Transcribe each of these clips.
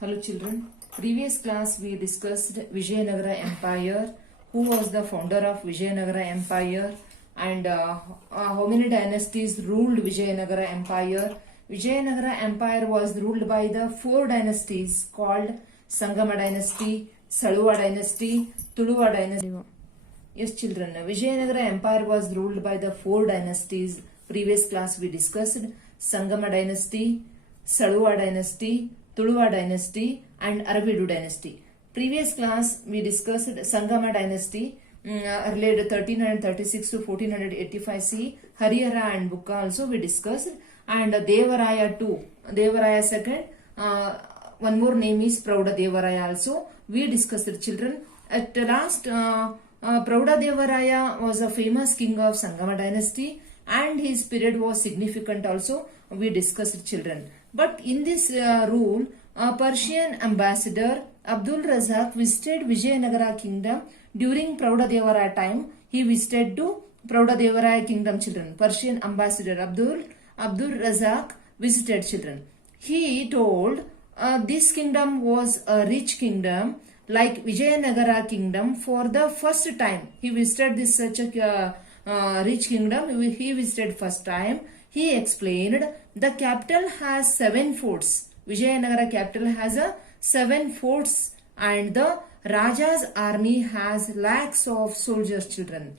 Hello children. Previous class we discussed Vijayanagara Empire, who was the founder of Vijayanagara Empire and how many dynasties ruled Vijayanagara Empire. Vijayanagara Empire was ruled by the four dynasties called Sangama Dynasty, Saluva Dynasty, Tuluva Dynasty. Yes children, Vijayanagara Empire was ruled by the four dynasties. Previous class we discussed Sangama Dynasty, Saluva Dynasty, Tuluva Dynasty and Arabidu Dynasty. Previous class we discussed Sangama Dynasty related 1336 to 1485 CE. Harihara and Bukka also we discussed, and Devaraya too. Devaraya second. One more name is Prauda Devaraya also. We discussed children. At last, Prauda Devaraya was a famous king of Sangama Dynasty and his period was significant also. We discussed children. But in this rule, a Persian ambassador Abdul Razak visited Vijayanagara kingdom during Prauda Devaraya time. He visited to Prauda Devaraya kingdom children. Persian ambassador Abdul Razak visited children. He told this kingdom was a rich kingdom like Vijayanagara kingdom. For the first time he visited this such a rich kingdom. He visited first time. He explained the capital has 7 forts. Vijayanagara capital has 7 forts and the Raja's army has lakhs of soldiers children.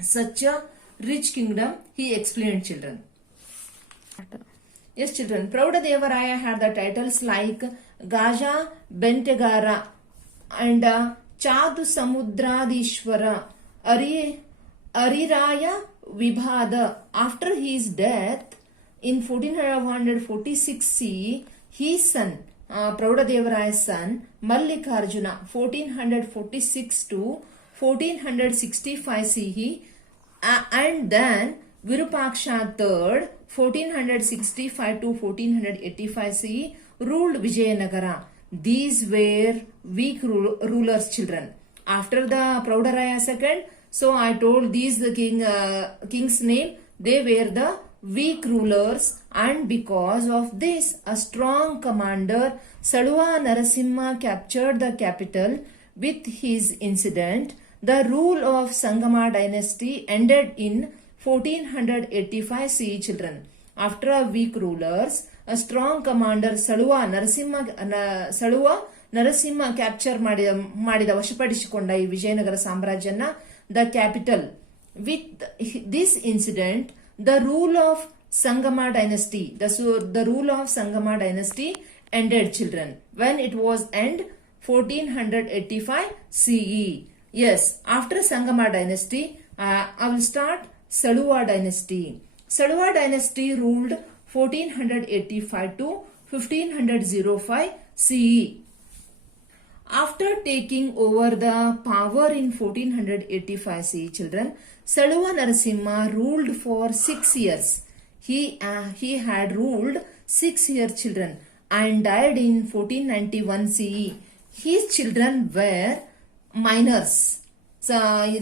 Such a rich kingdom he explained children. Yes children, Prauda Devaraya had the titles like Gaja Bentegara and Chadu Samudradishwara, Ariraya Vibhada. After his death in 1446 CE, his son, Prauda Devaraya's son, Mallikarjuna, 1446 to 1465 CE, and then Virupaksha III, 1465 to 1485 CE, ruled Vijayanagara. These were weak rulers children. After the Praudaraya II, so I told these the king's name, they were the weak rulers, and because of this a strong commander Saluva Narasimha captured the capital. With his incident, the rule of Sangama dynasty ended in 1485 CE children. After a weak rulers, a strong commander Saluva Narasimha capture ಮಾಡಿದ ವಶಪಡಿಸಿಕೊಂಡ ಈ Vijayanagara ಸಾಮ್ರಾಜ್ಯನ the capital. With this incident, the rule of Sangama dynasty, the rule of Sangama dynasty ended children. When it was end? 1485 CE. Yes, after Sangama dynasty, I will start Saluva dynasty. Saluva dynasty ruled 1485 to 1505 CE. After taking over the power in 1485 CE children, Saluva Narasimha ruled for 6 years. He had ruled 6 years children and died in 1491 CE. His children were minors. So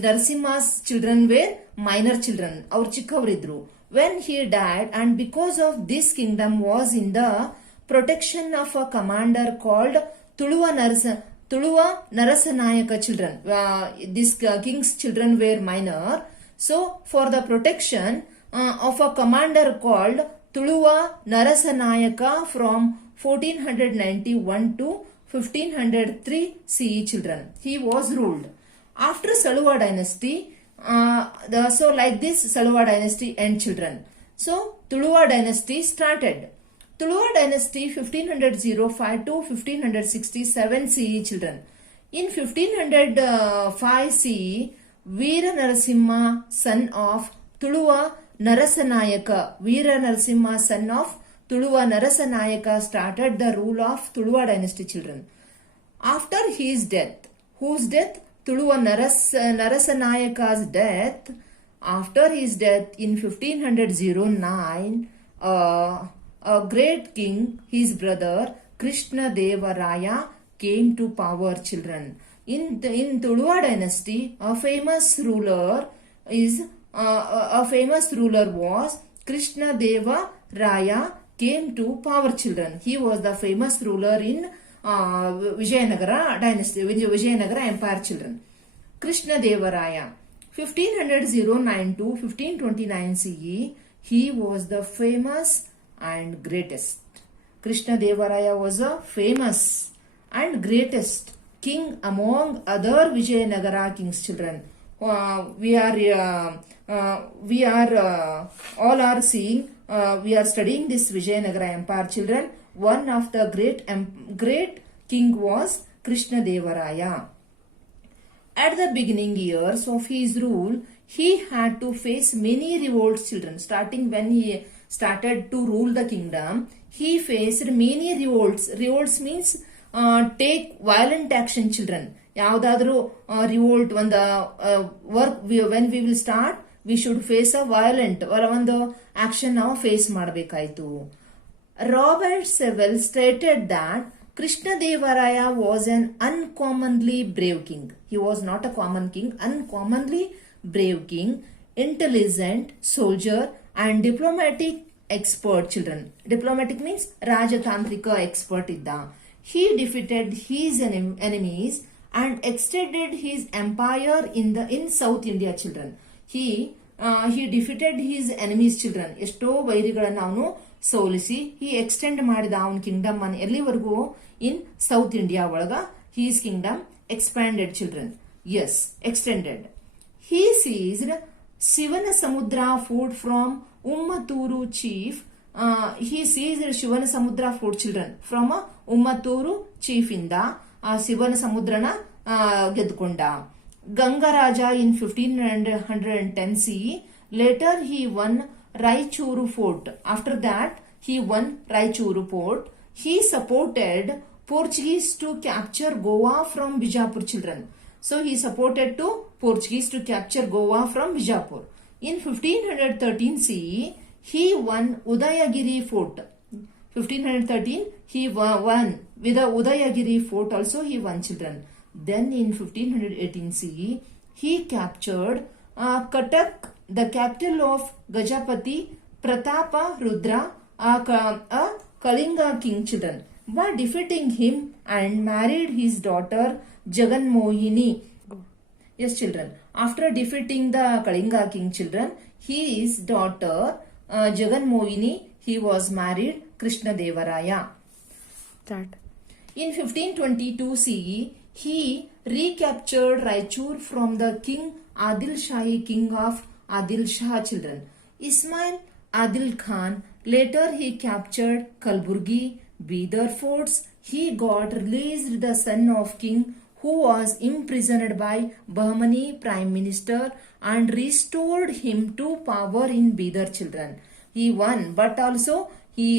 Narasimha's children were minor children. Our chikkavaridru. When he died, and because of this kingdom was in the protection of a commander called Tuluva Narasanayaka children. This king's children were minor. So for the protection of a commander called Tuluva Narasanayaka from 1491 to 1503 CE children, he was ruled. After Saluva dynasty, so like this Saluva dynasty end children. So Tuluva dynasty started. Tuluva dynasty 1505 to 1567 CE children. In 1505 CE, Veera Narasimha, son of Tuluva Narasanayaka, Veera Narasimha, son of Tuluva Narasanayaka, started the rule of Tuluva dynasty children. After his death, whose death? Tuluva Narasanayaka's death. After his death in 1509, a great king, his brother Krishna Deva Raya, came to power children. In Tuluva dynasty, a famous ruler was Krishna Deva Raya came to power, children. He was the famous ruler in Vijayanagara dynasty, Vijayanagara empire, children. Krishna Devaraya, 1509 to 1529 CE, he was the famous and greatest. Krishna Devaraya was a famous and greatest king among other Vijayanagara kings, children. We are studying this Vijayanagara empire, children. One of the great king was Krishna Devaraya. At the beginning years of his rule, he had to face many revolts, children. Starting when he started to rule the kingdom, he faced many revolts. Revolts means take violent action, children. ಯಾವುದಾದ್ರೂ revolt ಒಂದು work when we will start we should face a violent ಒಂದು action ನಾವು face ಮಾಡಬೇಕಾಯ್ತು. Robert Sewell stated that Krishna Devaraya was an uncommonly brave king. He was not a common king, uncommonly brave king, intelligent soldier and diplomatic expert, children. Diplomatic means Rajatantrika expert idda. He defeated his enemies and extended his empire in South India, children. He defeated his enemies, children. ಎಷ್ಟೋ ವೈರಿಗಳನ್ನು ಅವನು ಸೋಲಿಸಿ he extend ಮಾಡಿದ ಅವನ Kingdom ಅನ್ನು ಎಲ್ಲಿವರೆಗೂ in South India ಒಳಗ his kingdom expanded, children. Yes, extended. He seized Shivana Samudra fort from Ummaturu chief. He seized Shivana Samudra fort, children, from Ummaturu chief ಇಂದ Shivana Samudrana ಗೆದ್ದುಕೊಂಡ. Gangaraja in 1510 CE. Later he won Raichuru fort. After that he won Raichuru fort. He supported Portuguese to capture Goa from Bijapur, children. So he supported to Portuguese to capture Goa from Bijapur. In 1513 CE, he won Udayagiri fort. 1513 he won with the Udayagiri fort also he won, children. Then in 1518 CE, he captured Cuttack, the capital of Gajapati Pratapa Rudra, a Kalinga king, children, by defeating him and married his daughter Jaganmohini. Yes, children. After defeating the Kalinga king, children, his daughter Jaganmohini, he was married Krishna Devaraya. Start. In 1522 CE, he recaptured Raichur from the king Adil Shahi, king of Adil Shah, children. Ismail Adil Khan. Later he captured Kalburgi, Bidar forts. He got released the son of king who was imprisoned by Bahmani prime minister and restored him to power in Bidar, children. He won, but also he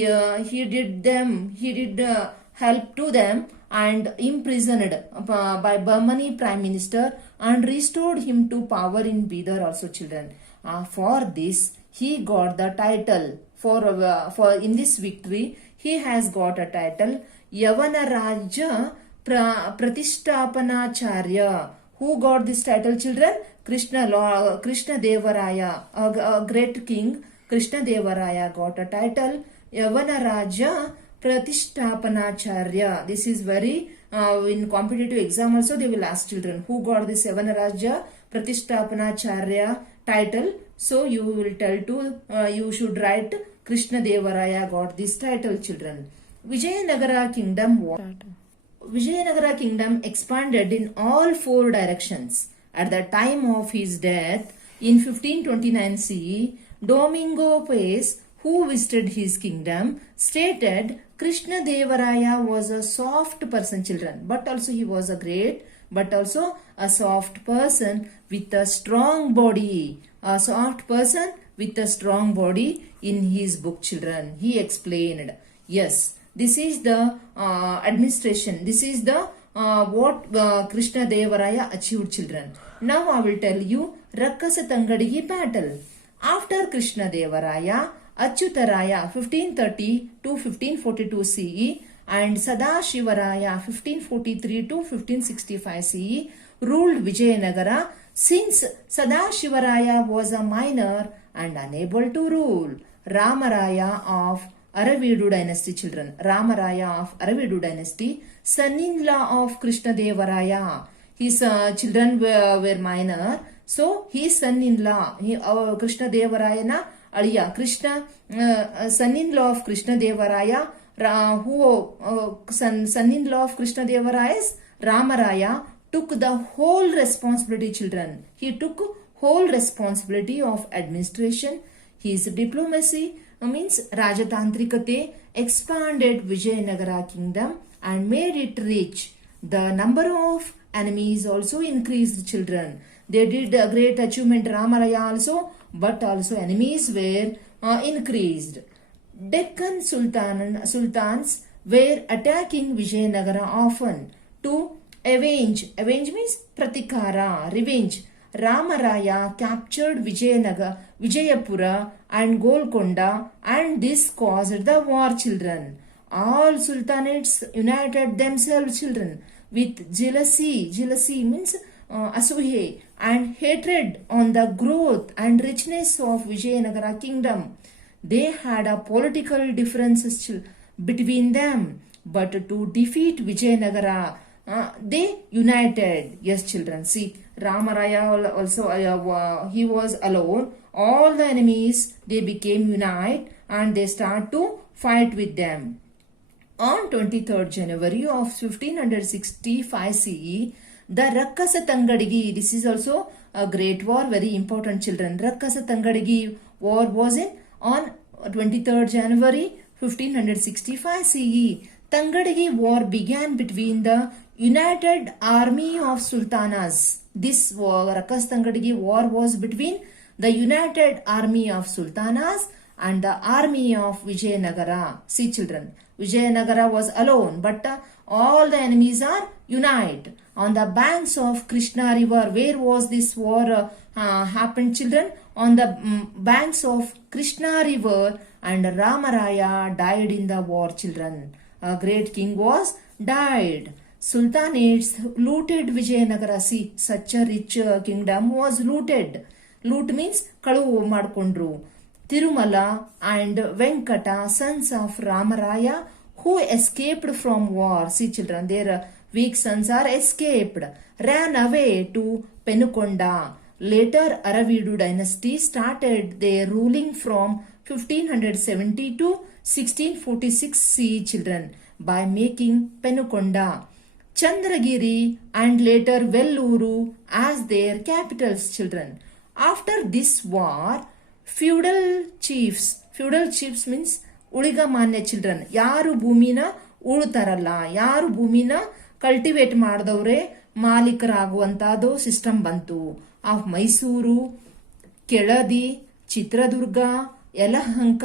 did help to them and imprisoned by Bahmani prime minister and restored him to power in Bidar also, children. For this he got the title for in this victory he has got a title Yavana Raja Pratishthapanacharya. Who got this title, children? Krishna Devaraya, a great king. Krishna Devaraya got a title Yavana Raja Pratishthapanacharya. This is very in competitive exam also they will ask, children, who got this Yavana Raja Pratishthapanacharya title. So you will tell to you should write Krishna Devaraya got this title, children. Vijayanagara kingdom expanded in all four directions. At the time of his death in 1529 CE, Domingo Pace, who visited his kingdom, stated Krishna Devaraya was a soft person, children, but also he was a great, but also a soft person with a strong body. A soft person with a strong body in his book, children. He explained. Yes, this is the administration. This is the what Krishna Devaraya achieved, children. Now I will tell you Rakkasa Tangadigi battle. After Krishna Devaraya, Achyutaraya 1530 to 1542 CE and Sadashivaraya 1543 to 1565 CE ruled Vijayanagara. Since Sadashivaraya was a minor and unable to rule, Ramaraya of Aravidu dynasty children. Ramaraya of Aravidu dynasty, son-in-law of Krishnadevaraya. His children were minor, so his son-in-law, Krishnadevarayana Aliya, Krishna, son-in-law of Krishnadevaraya, son-in-law of Krishnadevaraya is Ramaraya, took the whole responsibility, children. He took whole responsibility of administration. His diplomacy means Rajatantrikate expanded Vijayanagara kingdom and made it rich. The number of enemies also increased, children. They did a great achievement, Ramaraya also, but also enemies were increased. Deccan sultans were attacking Vijayanagara often to avenge means pratikara, revenge. Ramaraya captured Vijayapura and Golconda, and this caused the war, children. All sultanates united themselves, children, with jealousy. Jealousy means asuhe, and hatred on the growth and richness of Vijayanagara kingdom. They had a political differences between them, but to defeat Vijayanagara, they united. Yes, children. See, Ramaraya also, he was alone. All the enemies, they became unite and they start to fight with them. On 23rd January of 1565 CE, the Rakkasa Tangadigi, this is also a great war, very important, children. Rakkasa Tangadigi war was on 23rd January 1565 CE. Tangadigi war began between the United Army of Sultanas. This war, Rakkasa Tangadigi war, was between the United Army of Sultanas and the army of Vijayanagara. See, children, Vijayanagara was alone, but all the enemies are united. On the banks of Krishna river, where was this war happened, children? On the banks of Krishna river, and Ramaraya died in the war, children. A great king was died. Sultanates looted Vijayanagara. See, such a rich kingdom was looted. Loot means kadu madkondru. Tirumala and Venkata, sons of Ramaraya, who escaped from war. See, children, their weak sons are escaped, ran away to Penukonda. Later, Aravidu dynasty started their ruling from 1570 to 1646 CE, children, by making Penukonda, Chandragiri and later Velluru as their capitals, children. After this war, feudal chiefs means Uligamanya, children, ಯಾರು ಭೂಮಿನ ಉಳ್ತಾರಲ್ಲ, ಯಾರು ಭೂಮಿನ cultivate ಮಾಡಿದವ್ರೆ ಮಾಲೀಕರಾಗುವಂತಹದ್ದು system ಬಂತು. Of Mysuru, Keladi, Chitradurga, Yelahanka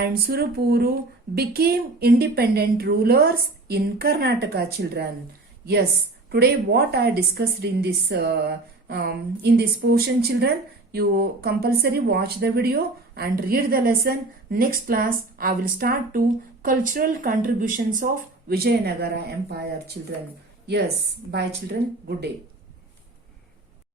and Surapuru became independent rulers in Karnataka, children. Yes, today what I discussed in this portion, children, you compulsory watch the video and read the lesson. Next class, I will start to cultural contributions of Vijayanagara Empire, children. Yes, bye, children. Good day.